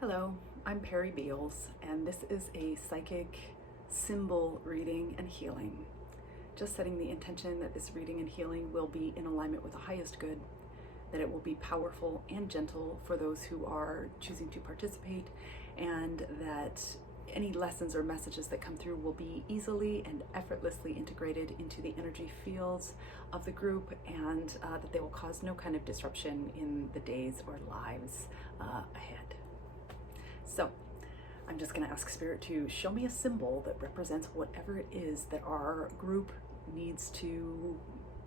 Hello, I'm Perry Beals, and this is a psychic symbol reading and healing. Just setting the intention that this reading and healing will be in alignment with the highest good, that it will be powerful and gentle for those who are choosing to participate, and that any lessons or messages that come through will be easily and effortlessly integrated into the energy fields of the group, and that they will cause no kind of disruption in the days or lives ahead. So I'm just going to ask Spirit to show me a symbol that represents whatever it is that our group needs to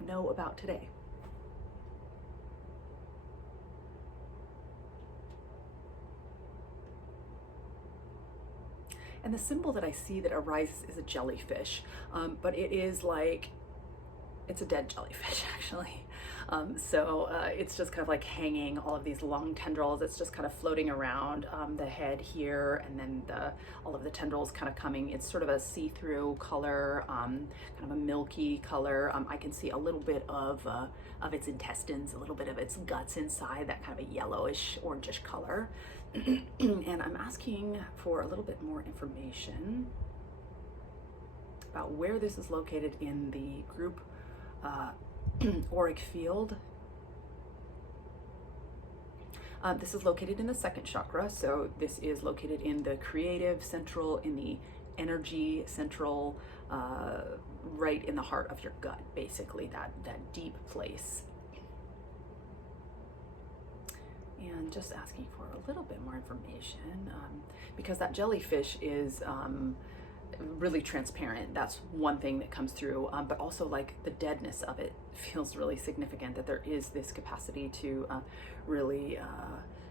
know about today. And the symbol that I see that arises is a jellyfish, but it is like, it's a dead jellyfish actually. It's just kind of like hanging all of these long tendrils. It's just kind of floating around the head here, and then all of the tendrils kind of coming. It's sort of a see-through color, kind of a milky color. I can see a little bit of its intestines, a little bit of its guts inside, that kind of a yellowish, orangish color. And I'm asking for a little bit more information about where this is located in the group auric field. This is located in the second chakra, so this is located in the creative central, in the energy central, right in the heart of your gut, basically that deep place. And just asking for a little bit more information, because that jellyfish is really transparent. That's one thing that comes through, but also like the deadness of it feels really significant, that there is this capacity to really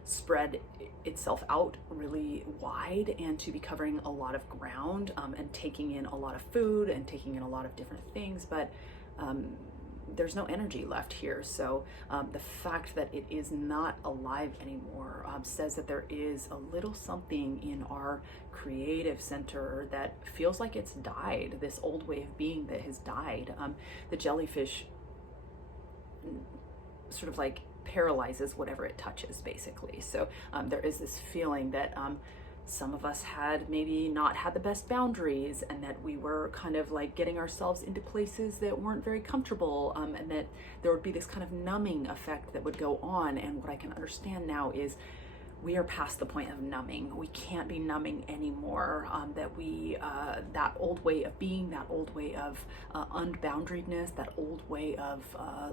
spread itself out really wide, and to be covering a lot of ground, and taking in a lot of food and taking in a lot of different things, but there's no energy left here. So the fact that it is not alive anymore says that there is a little something in our creative center that feels like it's died, this old way of being that has died. The jellyfish sort of like paralyzes whatever it touches, basically. So there is this feeling that some of us had maybe not had the best boundaries, and that we were kind of like getting ourselves into places that weren't very comfortable, and that there would be this kind of numbing effect that would go on. And what I can understand now is we are past the point of numbing. We can't be numbing anymore. That old way of being, that old way of unboundariedness, that old way of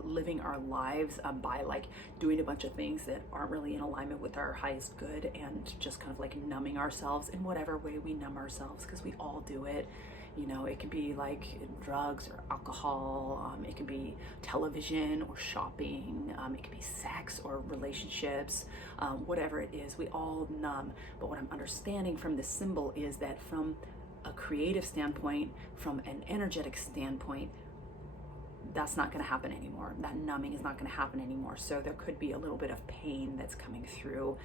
living our lives by like doing a bunch of things that aren't really in alignment with our highest good, and just kind of like numbing ourselves in whatever way we numb ourselves, because we all do it. You know, it can be like drugs or alcohol, it can be television or shopping, it can be sex or relationships, whatever it is, we all numb. But what I'm understanding from this symbol is that from a creative standpoint, from an energetic standpoint, that's not going to happen anymore. That numbing is not going to happen anymore. So there could be a little bit of pain that's coming through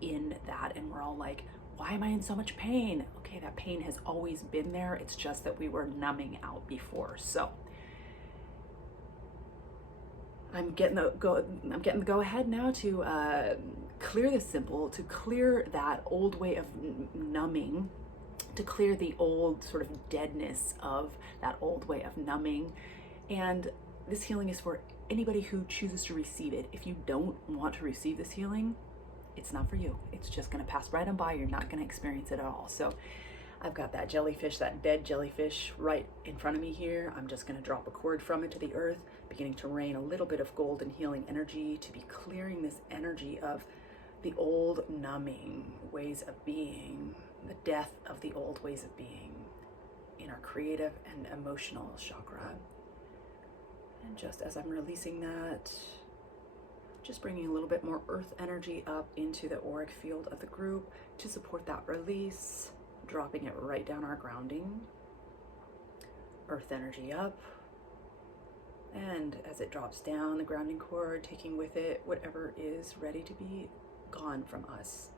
in that, and we're all like, why am I in so much pain? Okay, that pain has always been there. It's just that we were numbing out before. So I'm getting the go ahead now to clear this symbol, to clear that old way of numbing, to clear the old sort of deadness of that old way of numbing. And this healing is for anybody who chooses to receive it. If you don't want to receive this healing, it's not for you. It's just going to pass right on by. You're not going to experience it at all. So I've got that jellyfish, that dead jellyfish right in front of me here. I'm just going to drop a cord from it to the earth, beginning to rain a little bit of golden healing energy to be clearing this energy of the old numbing ways of being, the death of the old ways of being in our creative and emotional chakra. And just as I'm releasing that, just bringing a little bit more earth energy up into the auric field of the group to support that release, dropping it right down our grounding. Earth energy up. And as it drops down the grounding cord, taking with it whatever is ready to be gone from us.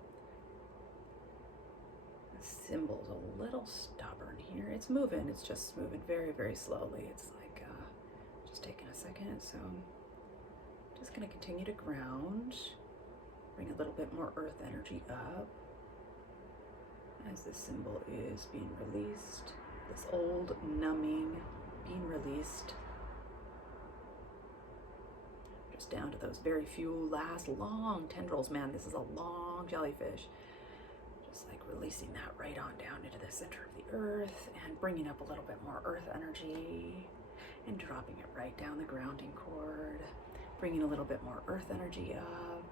The symbol's a little stubborn here. It's moving. It's just moving very, very slowly. It's like just taking a second. So just going to continue to ground, bring a little bit more earth energy up, as this symbol is being released, this old numbing being released. Just down to those very few last long tendrils. Man, this is a long jellyfish. Just like releasing that right on down into the center of the earth and bringing up a little bit more earth energy and dropping it right down the grounding cord, bringing a little bit more earth energy up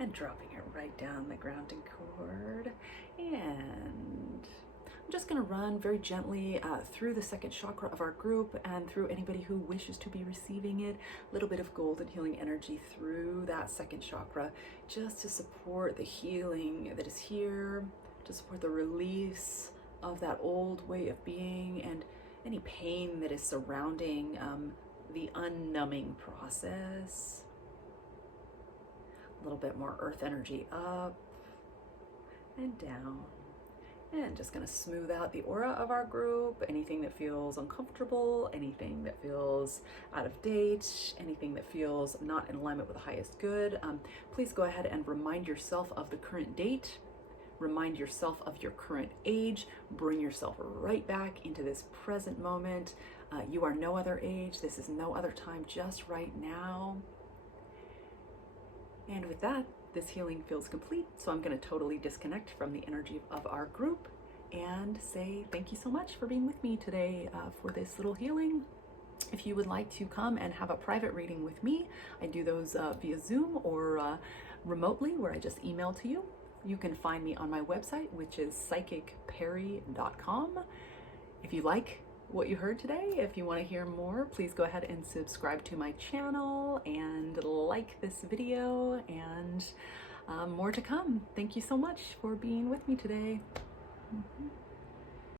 and dropping it right down the grounding cord. And I'm just going to run very gently through the second chakra of our group and through anybody who wishes to be receiving it. A little bit of golden healing energy through that second chakra, just to support the healing that is here, to support the release of that old way of being and any pain that is surrounding the unnumbing process. A little bit more earth energy up and down. And just going to smooth out the aura of our group, anything that feels uncomfortable, anything that feels out of date, anything that feels not in alignment with the highest good. Please go ahead and remind yourself of the current date, remind yourself of your current age, bring yourself right back into this present moment. You are no other age, this is no other time, just right now. And with that, this healing feels complete, so I'm going to totally disconnect from the energy of our group and say thank you so much for being with me today for this little healing. If you would like to come and have a private reading with me, I do those via Zoom or remotely, where I just email to you. You can find me on my website, which is psychicperry.com. If you like what you heard today, if you want to hear more, please go ahead and subscribe to my channel and like this video, and more to come. Thank you so much for being with me today.